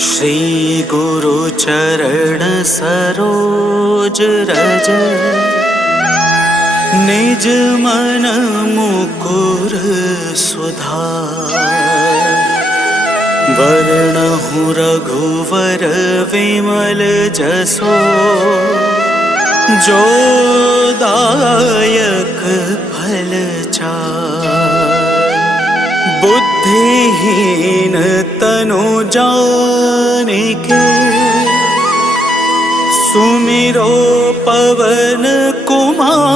श्री गुरु चरण सरोज रज, निज मन मुकुर सुधार। वरणहु रघुवर विमल जसो, जो दायक फल चार। बुद्धिहीन तनु जानिके, सुमिरो पवन कुमार।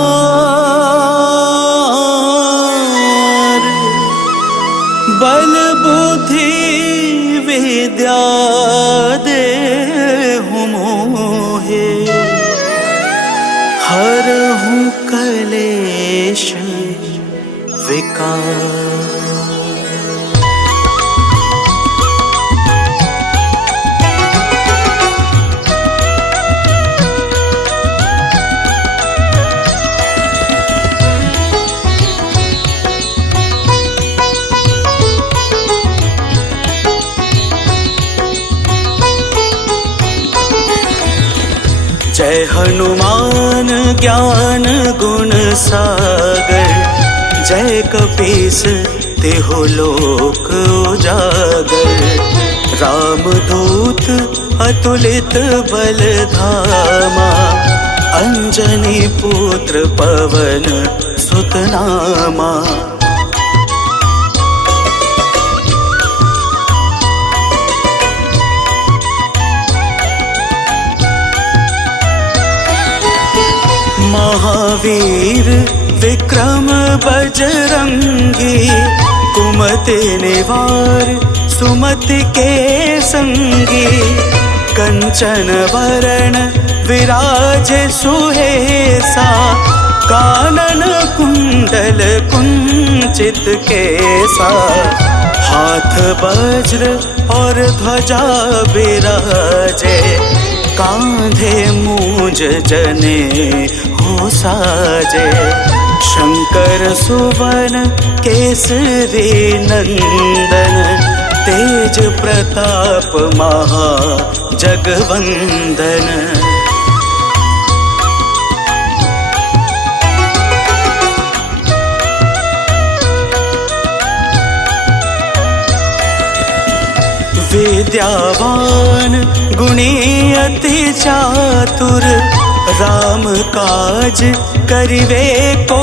बल बुद्धि विद्या देहु मोहे, हरहु कलेश विकार। जय हनुमान ज्ञान गुण सागर, जय कपीस तिहु लोक उजागर। रामदूत अतुलित बल धामा, अंजनी पुत्र पवन सुत नामा। महावीर विक्रम बजरंगी, कुमति निवार सुमति के संगी। कंचन वरण विराज सुहेसा, कानन कुंडल कुंचित केसा। हाथ वज्र और ध्वजा बिराजे, कांधे मूंज जने हो साजे। शंकर सुवन केसरी नंदन, तेज प्रताप महा जगवंदन। विद्यावान गुणी अति चातुर, राम काज करिवे को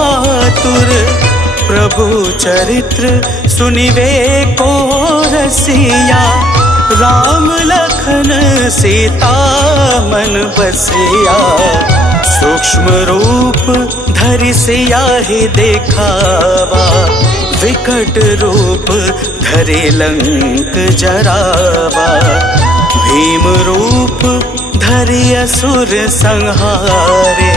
आतुर। प्रभु चरित्र सुनिवे को रसिया, राम लखन सीता मन बसिया। सूक्ष्म रूप धरि सियाहि दिखावा, विकट रूप धरि लंक जरावा। भीम रूप धरि असुर संहारे,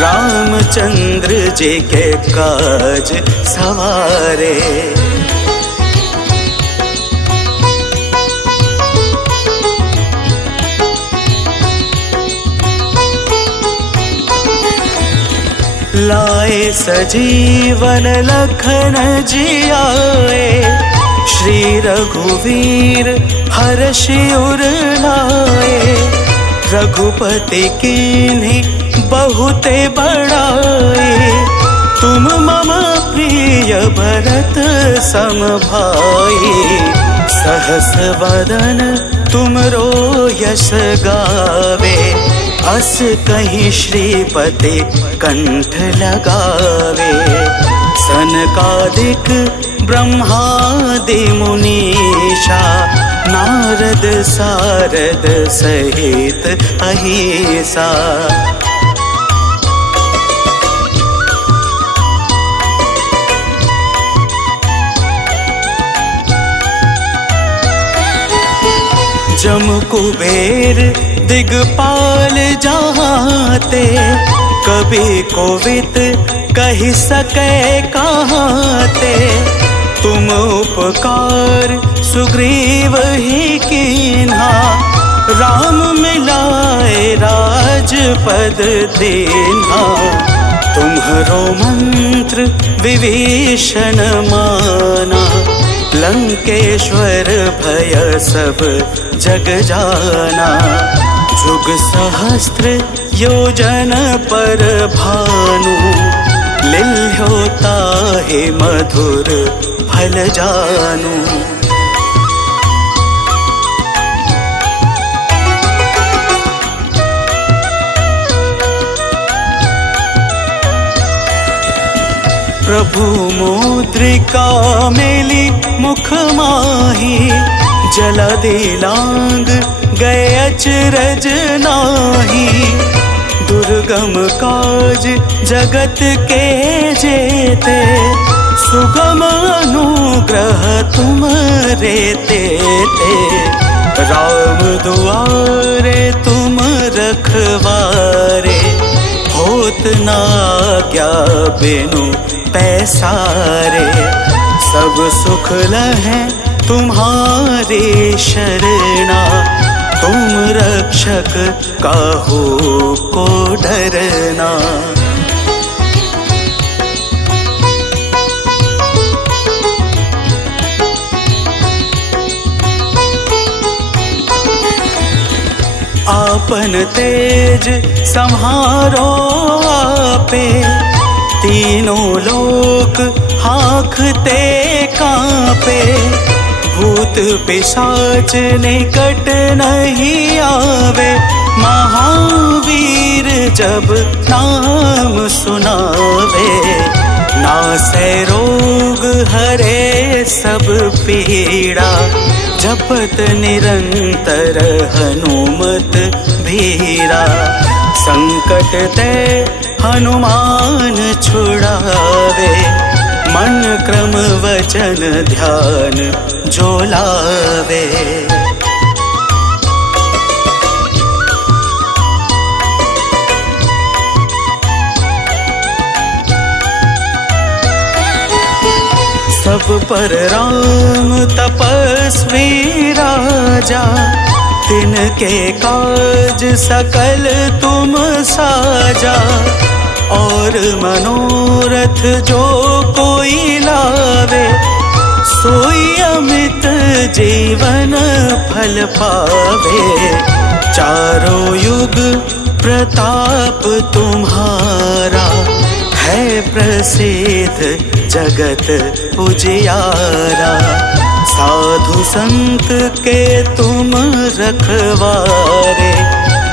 रामचंद्र जी के काज सवारे। लाए सजीवन लखन जियाए, श्री रघुवीर हर्षि उर लाए। रघुपति कीन्ही बहुते बड़ाई, तुम मम प्रिय भरत सम भाई। सहस वदन तुमरो यश गावे, अस कहीं श्रीपति कंठ लगावे। सनकादिक ब्रह्मादि मुनीषा, नारद सारद सहित अहिसा। जम कुबेर दिगपाल जहाते, कभी कोविद कहि सके कहाते। तुम उपकार सुग्रीव ही कीन्हा, राम मिलाए राजपद दीन्हा। तुम्हरो मंत्र विभीषण माना, लंकेश्वर भय सब जग जाना। जुग सहस्त्र योजन पर भानु, लिल्ह्यो ताहि मधुर फल जानु। प्रभु मुद्रिका मेली मुख माही, जलधि लांग गए अचरज नाही। दुर्गम काज जगत के जेते, सुगम अनुग्रह तुम रेते ते। राम दुआरे तुम रखवारे, होत ना आज्ञा बिनु पैसारे। सब सुख लहै तुम्हारे शरणा, तुम रक्षक काहू को डरना। आपन तेज सम्हारो आपे, तीनों लोक हाँकते कांपे। भूत पिशाच निकट नहीं आवे, महावीर जब नाम सुनावे। नासै रोग हरे सब पीड़ा, जपत निरंतर हनुमत भीरा। संकट ते हनुमान छुड़ावे, मन क्रम वचन ध्यान जो लावे। सब पर राम तपस्वी राजा, तिनके काज सकल तुम साजा। और मनोरथ जो कोई लावे, सोई अमित जीवन फल पावे। चारों युग प्रताप तुम्हारा, है प्रसिद्ध जगत उजियारा। साधु संत के तुम रखवारे,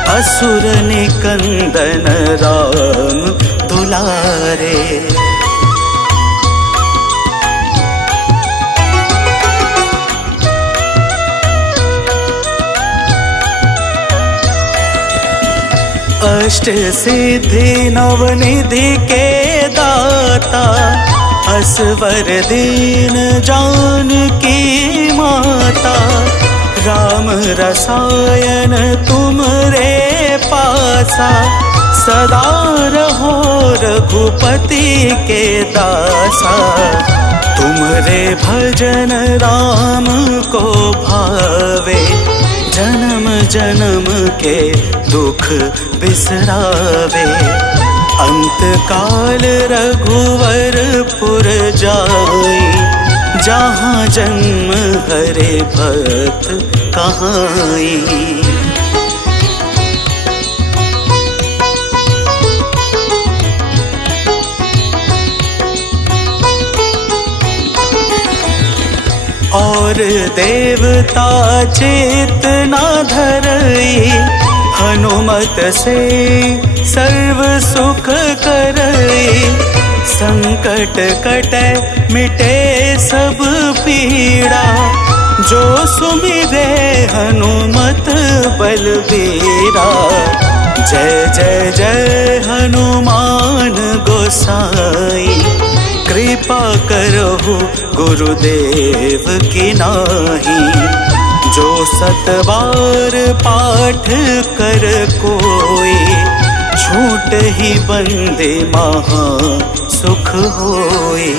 असुर निकंदन राम दुलारे। अष्ट सिद्धि नवनिधि के दाता, असवर दीन जानकी माता। राम रसायन तुम रे पासा, सदा रहो रघुपति के दासा। तुमरे भजन राम को भावे, जन्म जन्म के दुख बिसरावे। अंत काल रघुवरपुर जाई, जहाँ जन्म हरे भक्त कहाई। और देवता चित न धरई, हनुमत से सर्व सुख करई। संकट कटे मिटे सब पीड़ा, जो सुमिरे हनुमत बलबीरा। जय जय जय हनुमान गोसाई, कृपा करहु गुरुदेव की नाही। जो सतबार पाठ कर कोई, छूट ही बंदे महा सुख होई।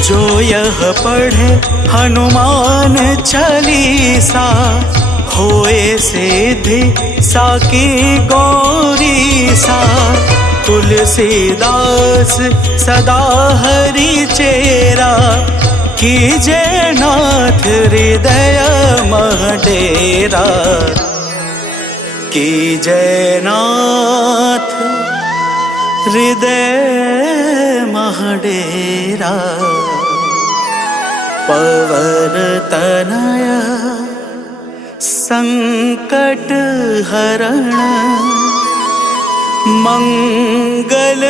जो यह पढ़े हनुमान चालीसा, होए सिद्धि साकी गौरी सा। तुलसीदास सदा हरि चेरा, कीजे नाथ हृदय मह डेरा। कीजे नाथ हृदय मह डेरा। पवन तनय संकट हरण, मंगल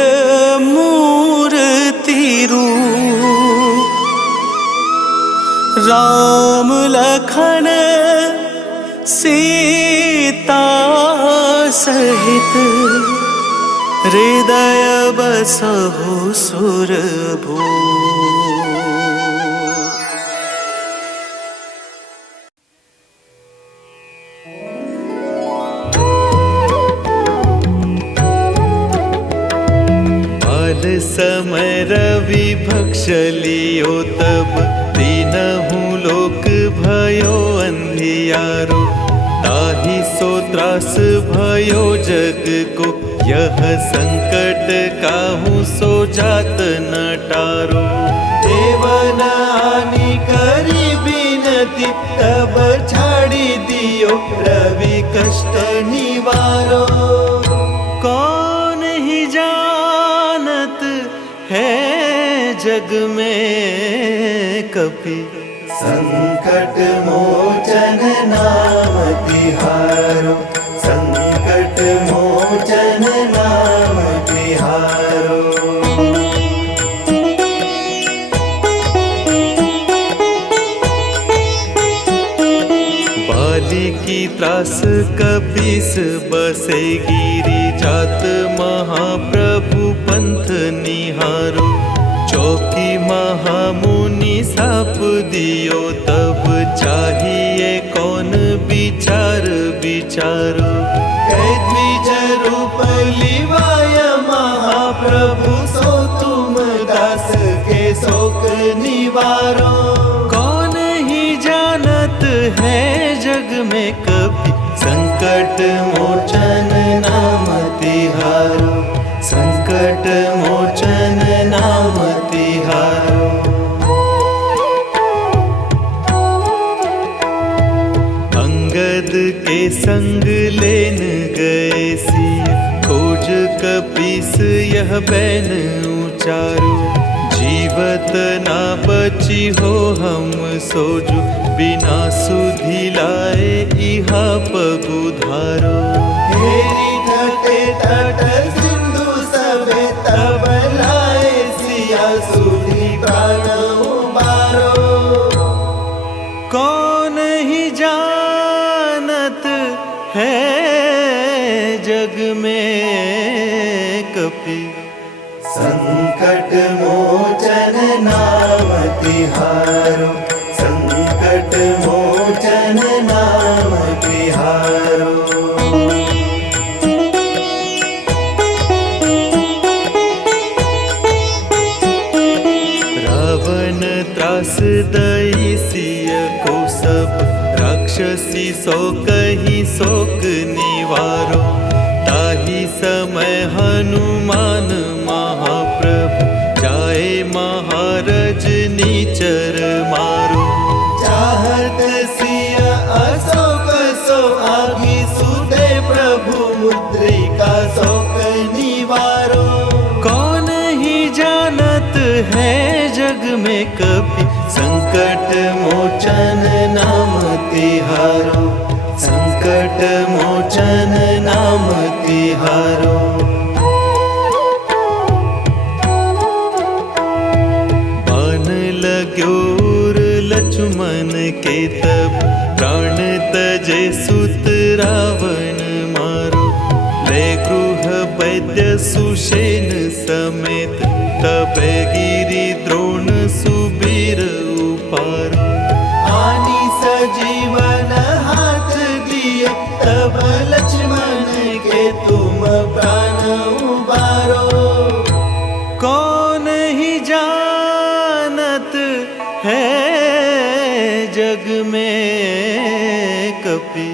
मूर्ति रूप। राम लखन सीता सहित, हृदय बसहु सुरभूप। समय रवि भक्षलियो तब, तीनहु लोक भयो अंधियारो। ताहि सो त्रास भयो जग को, यह संकट काहू सो जात न टारो। देवन आनी करी बिनती, तब छाड़ी दियो रवि कष्ट निवारो। कौन ही जानत है जग में कपि, संकट मोचन नाम तिहारो। संकट मोचन नाम तिहारो। बाली की त्रास कपीस बसे गिरी, जात महाप्रभु पंथ निहारो। चौकी महामुनि साप दियो तब, चाहिए कौन विचार विचारो। कै द्विज रूप लिवाय महाप्रभु, सो तुम दास के शोक निवारो। कौन ही जानत है जग में कपि, संकट मोचन नाम तिहारो। संकट मोचन नाम तिहारो। अंगद के संग लेन गए सिया, खोज कपीस यह बैन उचारो। जीवत ना बची हो हम सोजो, बिना सुधि लाए इहा पगुधारो। हेरी तटे तट सिंधु सबे, तब लाए सिया सुधि प्राण उबारो। कौन ही जानत है जग में कपि, संकट मोचन नाम तिहारो। संकट मोचन नाम तिहारो। रावण त्रास दई सिय को सब, राक्षसी सो कही शोक निवारो। ताहि समय हनुमान महाप्रभु, जाए महारज नीचर मारो। चाहत सिया अशोक सो आगी, सुते प्रभु मुद्रिका शोक निवारो। कौन ही जानत है जग में कपि, संकट मोचन नाम तिहारो। संकट मोचन नाम तिहारो। बाण लाग्यो लक्ष्मण के तब, प्राण तजे सुत रावण मारो। ले गृह वैद्य सुषेण समेत, तब गिरि द्रोण सुबीर उपारो। आनी सजीवन हाथ दिए, तब लक्ष्मण के तुम प्राण उबारो। कौन ही जानत है जग में कपि,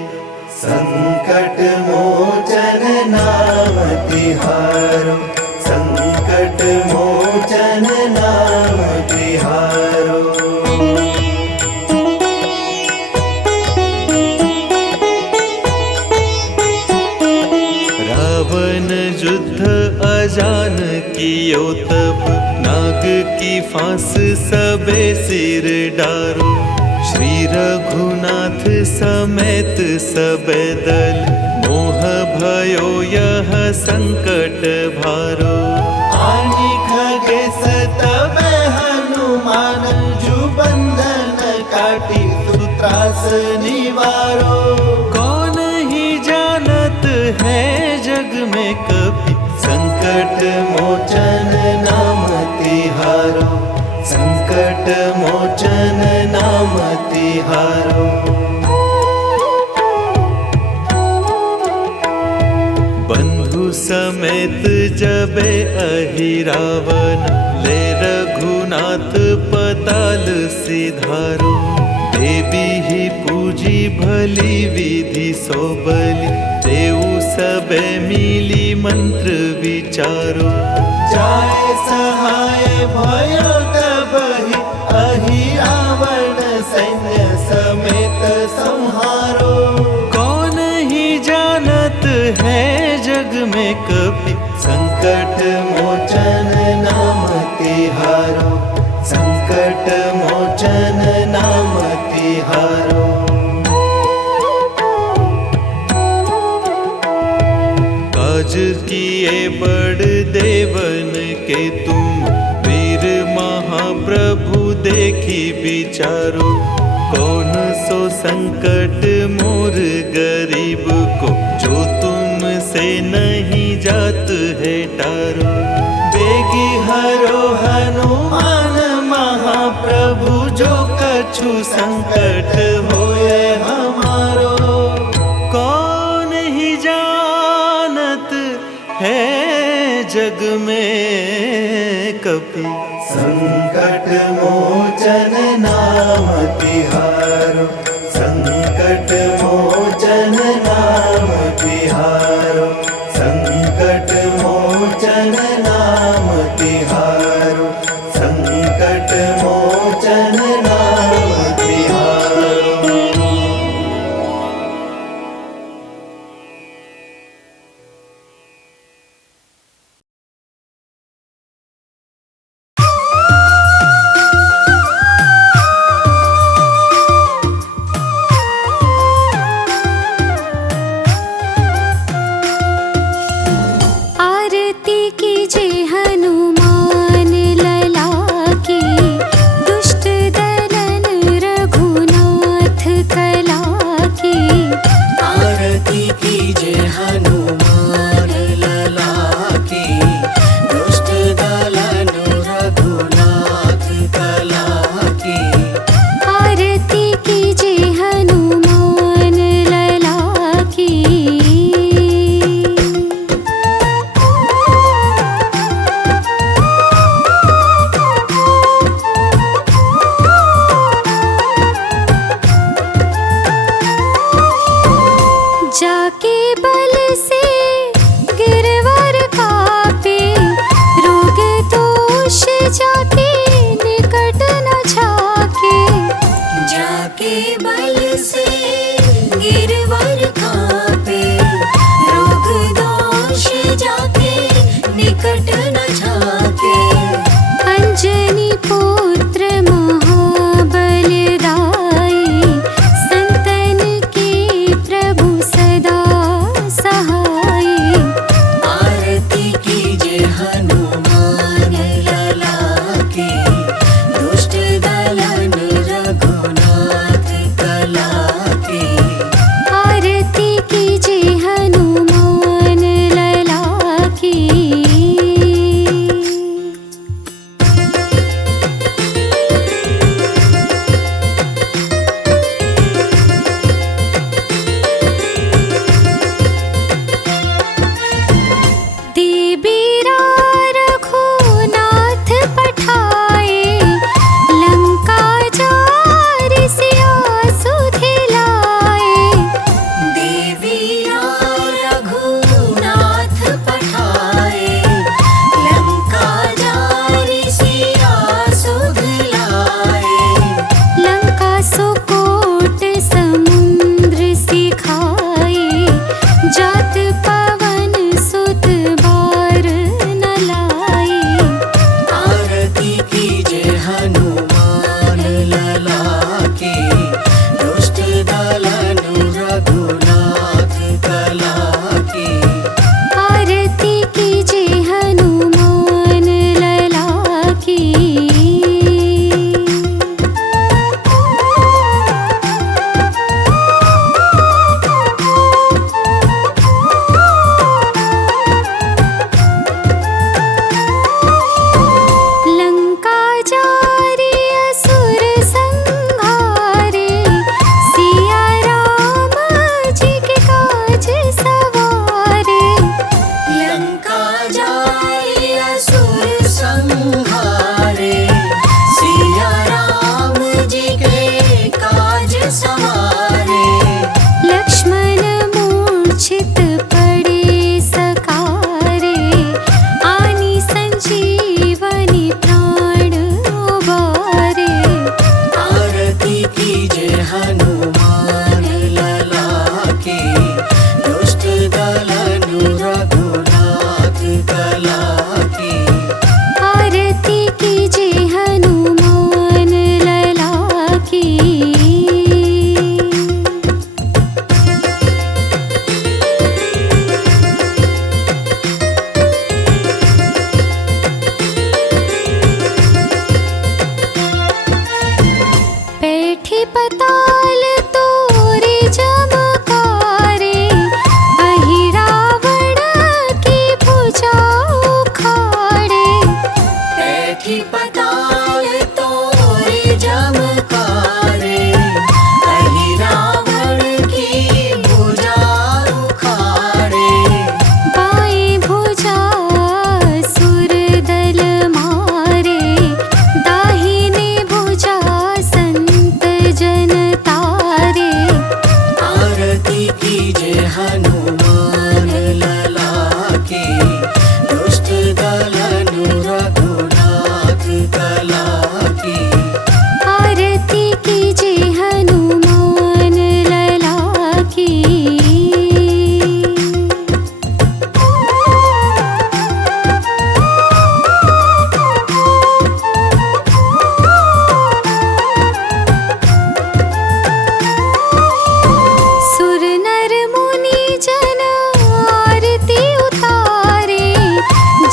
मोचन नाम तिहारो, संकट मोचन नाम तिहारो। रावण युद्ध अजान कियो तब, नाग की फांस सबे सिर डारो। श्री रघुनाथ समेत सबे दल, मोह भयो यह संकट भारो। आनी खगेश तब हनुमान, जु बंधन काटी सूत्रास निवारो। कौन ही जानत है जग में कपि, संकट मोचन नाम तिहारो, संकट मोचन नाम तिहारो। बंधु समेत जबे अहि रावण, ले रघुनाथ पताल सिधारो। देवी ही पूजी भली विधि सो बलि, देऊ सबे मिली मंत्र विचारो। जाय सहाय भयो तबहि, अहि रावण सैन्य समेत संहारो। कौन ही जानत है जग में कपि, संकट मोचन नाम तिहारो, संकट मोचन नाम तिहारो। काज किए बड़ देवन के तुम, वीर महाप्रभु देखी विचारो। कौन सो संकट मोर गरीब को, जो तुम से नहीं जात है टारो। बेगी हरो हनुमान महाप्रभु, जो कछु संकट होए हमारो। कौन ही जानत है जग में कपि, संकट मोचन नाम तिहारो, संकट मोचन नाम तिहारो, संकट मोचन नाम तिहारो, संकट मोचन नाम तिहारो। संकट पड़े सकारे, आनी संजीवनी प्राण उबारे। आरती कीजे हनुमान लला की, दुष्ट दलन रघुनाथ कला की। आरती कीजे हनुमान लला की। बैठी पताल तोरे चमकारे, अहि रावण की भुजा उखाड़े। बैठी पताल तोरे चमकारे, अहि रावण की भुजा उखाड़े। बाएं भुजा सुर दल मारे, दाहिने भुजा संत जन तारे। आरती कीजे हनुमान लला की, दुष्ट दलन रघुनाथ कला की। आरती कीजे हनुमान लला की। सुर नर मुनि जन आरती उतारे,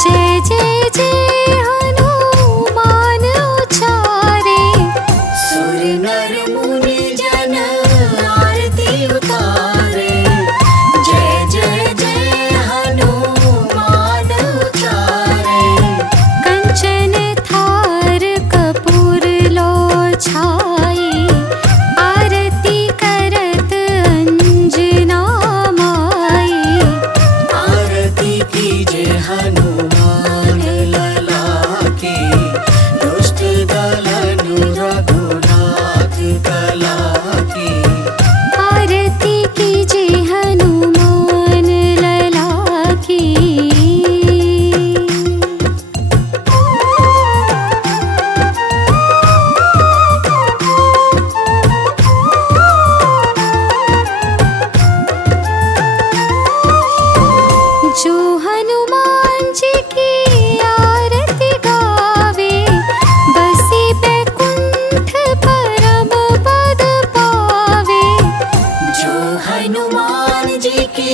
जय जय जय हनुमान उचारे। सुर नर मुनि जन आरती उतारे, जय जय जय हनुमान उचारे। कंचन थार कपूर लो छाई, आरती करत अंजना माई। आरती कीजे हनुमान लला की, दुष्ट दलन रघुनाथ कला की। आरती कीजे हनुमान लला की। जो हनुमान जी की आरती गावे, बसी बैकुंठ परम पद पावे। जो हनुमान जी की